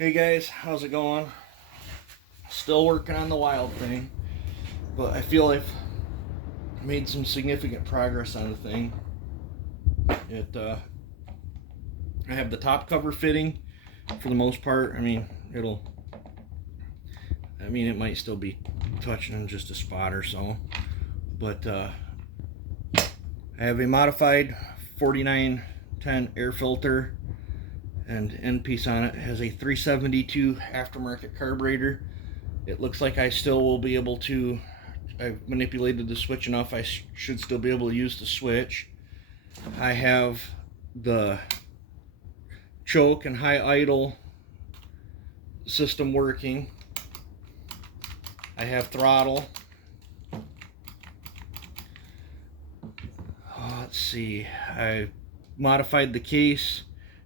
Hey guys, how's it going? Still working on the wild thing, but I feel I've made some significant progress on the thing. It I have the top cover fitting for the most part. It might still be touching just a spot or so, but I have a modified 4910 air filter and end piece on it. It has a 372 aftermarket carburetor. It looks like I still will be able to. I've manipulated the switch enough. I should still be able to use the switch. I have the choke and high idle system working. I have throttle. Let's see. I modified the case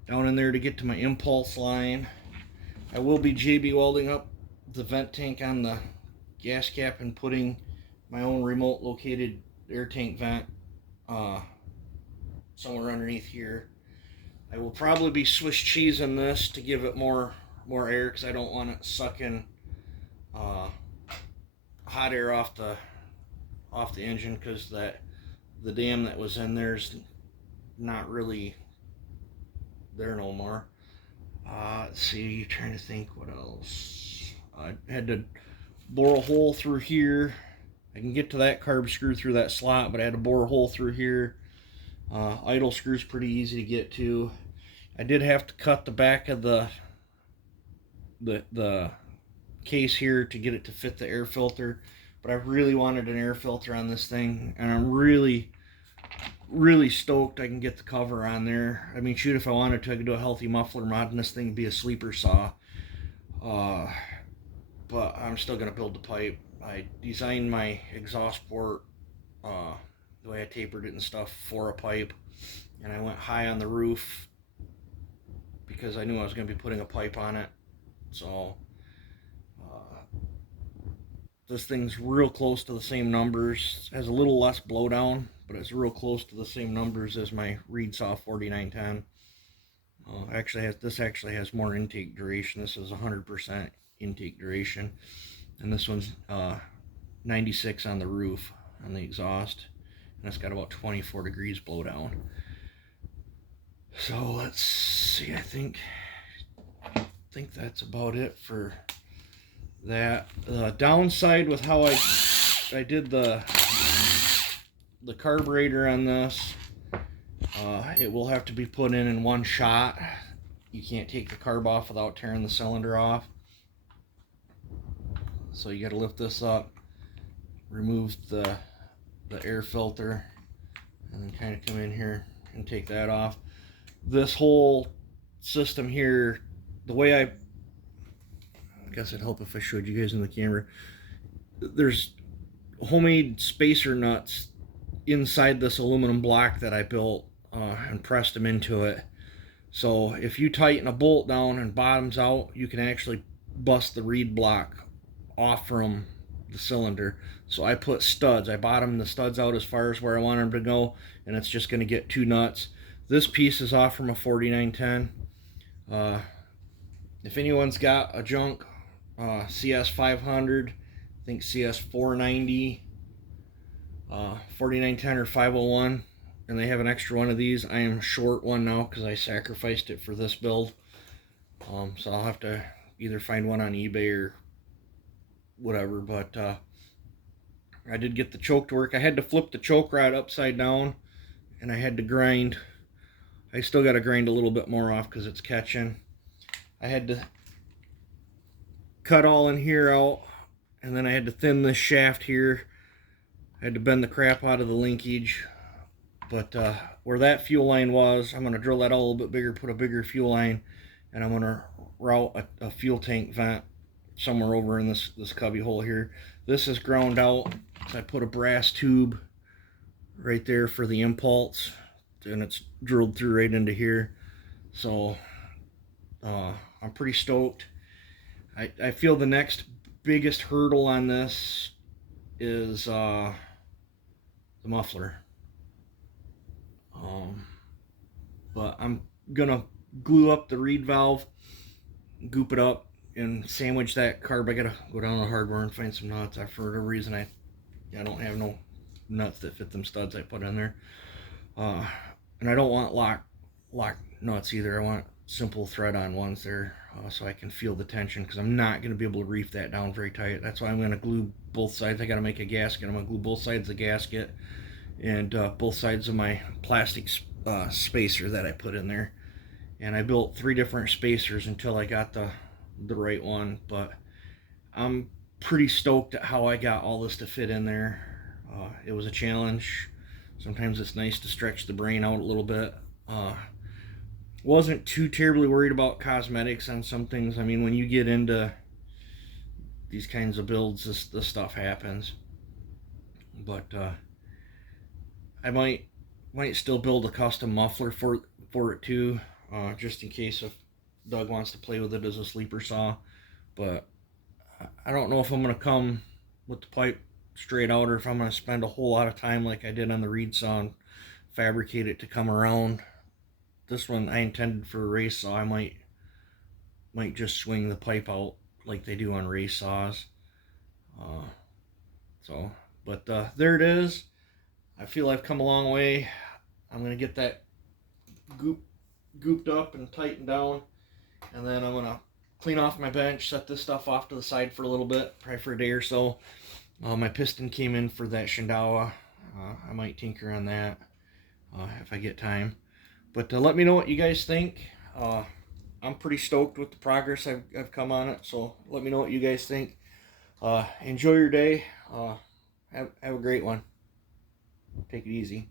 down in there to get to my impulse line. I will be JB welding up the vent tank on the gas cap and putting my own remote located air tank vent somewhere underneath here. I will probably be Swiss cheesing this to give it more air because I don't want it sucking hot air off the engine, because the dam that was in there's not really there no more. Let's see, trying to think what else. I had to bore a hole through here. I can get to that carb screw through that slot, but I had to bore a hole through here. Idle screw's pretty easy to get to. I did have to cut the back of the case here to get it to fit the air filter, but I really wanted an air filter on this thing, and I'm really stoked I can get the cover on there. I mean, shoot, if I wanted to, I could do a healthy muffler mod and this thing would be a sleeper saw. But I'm still gonna build the pipe. I designed my exhaust port, the way I tapered it and stuff, for a pipe, and I went high on the roof because I knew I was going to be putting a pipe on it. So this thing's real close to the same numbers. It has a little less blowdown, but it's real close to the same numbers as my Reed Saw 4910. This actually has more intake duration. This is 100% intake duration, and this one's 96 on the roof on the exhaust, and it's got about 24 degrees blowdown. So let's see. I think that's about it for that. The downside with how I did the carburetor on this, it will have to be put in one shot. You can't take the carb off without tearing the cylinder off. So you got to lift this up, remove the air filter, and then kind of come in here and take that off. This whole system here, the way I guess it'd help if I showed you guys in the camera. There's homemade spacer nuts inside this aluminum block that I built and pressed them into it. So if you tighten a bolt down and bottoms out, you can actually bust the reed block off from the cylinder. So I put studs. I bottomed the studs out as far as where I want them to go, and it's just going to get two nuts. This piece is off from a 4910. If anyone's got a junk CS 500, I think CS 490, 4910 or 501, and they have an extra one of these, I am short one now because I sacrificed it for this build. So I'll have to either find one on eBay or whatever, but I did get the choke to work. I had to flip the choke rod upside down, and I had to grind. I still got to grind a little bit more off because it's catching. I had to cut all in here out, and then I had to thin this shaft here. I had to bend the crap out of the linkage, but where that fuel line was, I'm going to drill that out a little bit bigger, put a bigger fuel line, and I'm going to route a fuel tank vent somewhere over in this cubby hole here. This is ground out, so I put a brass tube right there for the impulse, and it's drilled through right into here. So I'm pretty stoked. I feel the next biggest hurdle on this is the muffler. But I'm gonna glue up the reed valve goop it up and sandwich that carb. I gotta go down to the hardware and find some nuts. For whatever reason, I don't have no nuts that fit them studs I put in there. And I don't want lock nuts either. I want simple thread-on ones there, so I can feel the tension, because I'm not going to be able to reef that down very tight. That's why I'm going to glue both sides. I got to make a gasket. I'm going to glue both sides of the gasket and both sides of my plastic spacer that I put in there. And I built 3 different spacers until I got the right one, but I'm pretty stoked at how I got all this to fit in there. It was a challenge. Sometimes it's nice to stretch the brain out a little bit. Wasn't too terribly worried about cosmetics on some things. I mean, when you get into these kinds of builds, this stuff happens. But I might still build a custom muffler for it too, just in case if Doug wants to play with it as a sleeper saw. But I don't know if I'm going to come with the pipe straight out, or if I'm going to spend a whole lot of time like I did on the reed saw and fabricate it to come around. This one I intended for a race saw. I might just swing the pipe out like they do on race saws. But there it is. I feel I've come a long way. I'm going to get that gooped up and tightened down, and then I'm going to clean off my bench, set this stuff off to the side for a little bit, probably for a day or so. My piston came in for that Shindaiwa. I might tinker on that if I get time. But let me know what you guys think. I'm pretty stoked with the progress I've come on it, so let me know what you guys think. Enjoy your day. Have a great one. Take it easy.